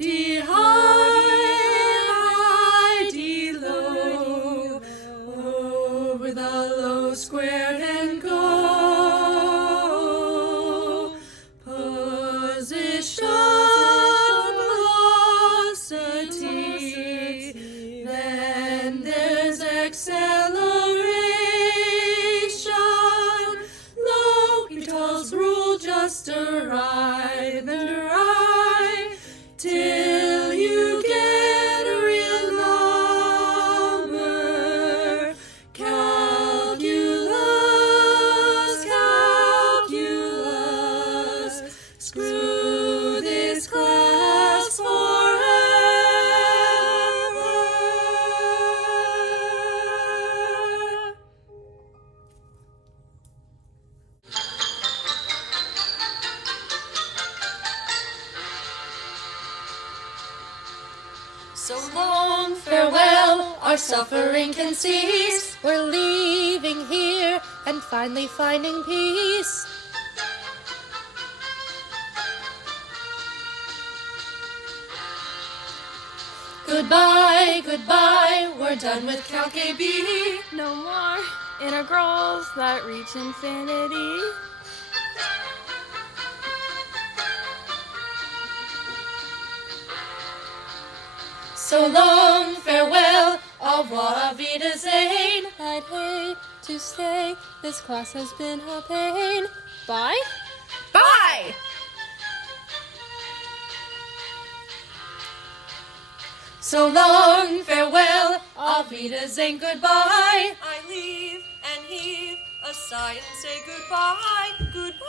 dee high, dee low, over the low squared and go. Position, velocity, then there's acceleration. L'Hopital's rule, just arrive and arrive till you get a real number. Calculus, calculus, screw this class forever. So long, farewell, our suffering can cease. We're leaving here and finally finding peace. Goodbye, goodbye, we're done with Calc AB. No more integrals that reach infinity. So long, farewell, au revoir, Wiedersehen. I'd hate to stay, this class has been a pain. Bye? Bye! So long, farewell, auf Wiedersehen, goodbye. I leave and heave a sigh and say goodbye, goodbye.